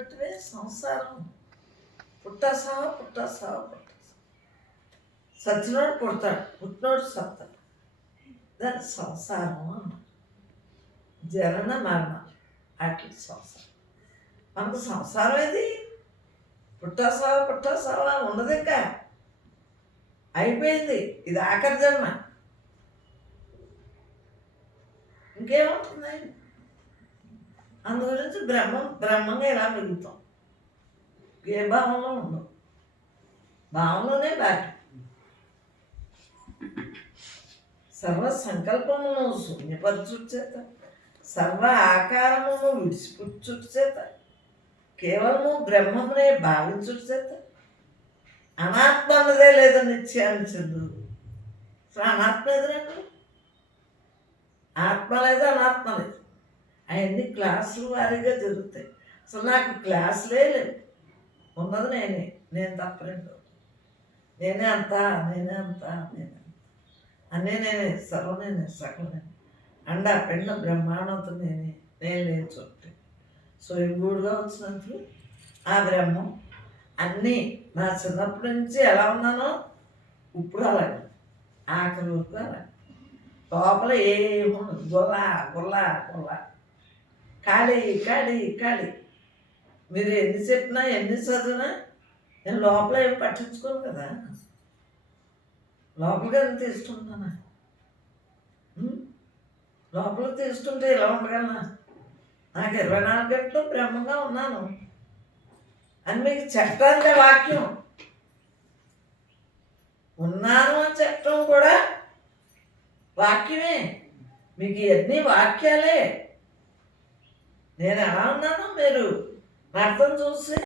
ఉన్నటువంటివే సంసారం పుట్టసావ పుట్టసావ పుట్టసావ. సచ్చినోడు పుడతాడు పుట్టినోడు సత్తాడు. దాని సంసారం అన్నారు జనన మరణం అట్లా సంసారం. మనకు సంసారం ఏది? పుట్టసావ పుట్టసావ ఉన్నది ఇంకా. అయిపోయింది ఇది ఆఖరి జన్మ. ఇంకేముంటుంది? అందు గురించి బ్రహ్మం బ్రహ్మంగా ఎలా మిగులుతాం ఏ భావంలో ఉండవు. భావంలోనే బ్యాట్. సర్వ సంకల్పమును శూన్యపరచుట చేత సర్వ ఆకారమును విడిచిపుచ్చుట చేత కేవలము బ్రహ్మమునే భావించుట చేత అనాత్మ అన్నదే లేదు నిత్యాన్ని చెందు అసలు అనాత్మ ఎదురండి ఆత్మ లేదు అనాత్మ లేదు. అవన్నీ క్లాసులు వారీగా జరుగుతాయి. అసలు నాకు క్లాసులే లేవు. ఉన్నది నేనే. నేను తప్పలేదు నేనే అంత నేనే అంత నేనే అన్నీ నేనే సర్వ నేనే సకల అండ పెండ బ్రహ్మాండంతో నేనే నేను లేని చోటే. స్వయంభూడుగా వచ్చినట్లు ఆ బ్రహ్మం అన్నీ నా చిన్నప్పటి నుంచి ఎలా ఉన్నానో ఇప్పుడు అలాగే. ఆఖరి వరకు అలాగే. లోపల ఏముండదు. గొల్ల గొల్ల గుల్ల ఖాళీ ఖాళీ ఖాళీ. మీరు ఎన్ని చెప్పినా ఎన్ని చదివినా నేను లోపల ఏం పట్టించుకోను కదా. లోపలికి ఎంత తీసుకుంటున్నానా లోపల తీసుకుంటే ఇలా ఉండగలనా నాకు ఇరవై నాలుగు గంటలు బ్రహ్మంగా ఉన్నాను. అని మీకు చెప్పడానికి వాక్యం. ఉన్నాను అని చెప్పడం కూడా వాక్యమే. మీకు ఇవన్నీ వాక్యాలే. నేను ఎలా ఉన్నానో మీరు అర్థం చూసి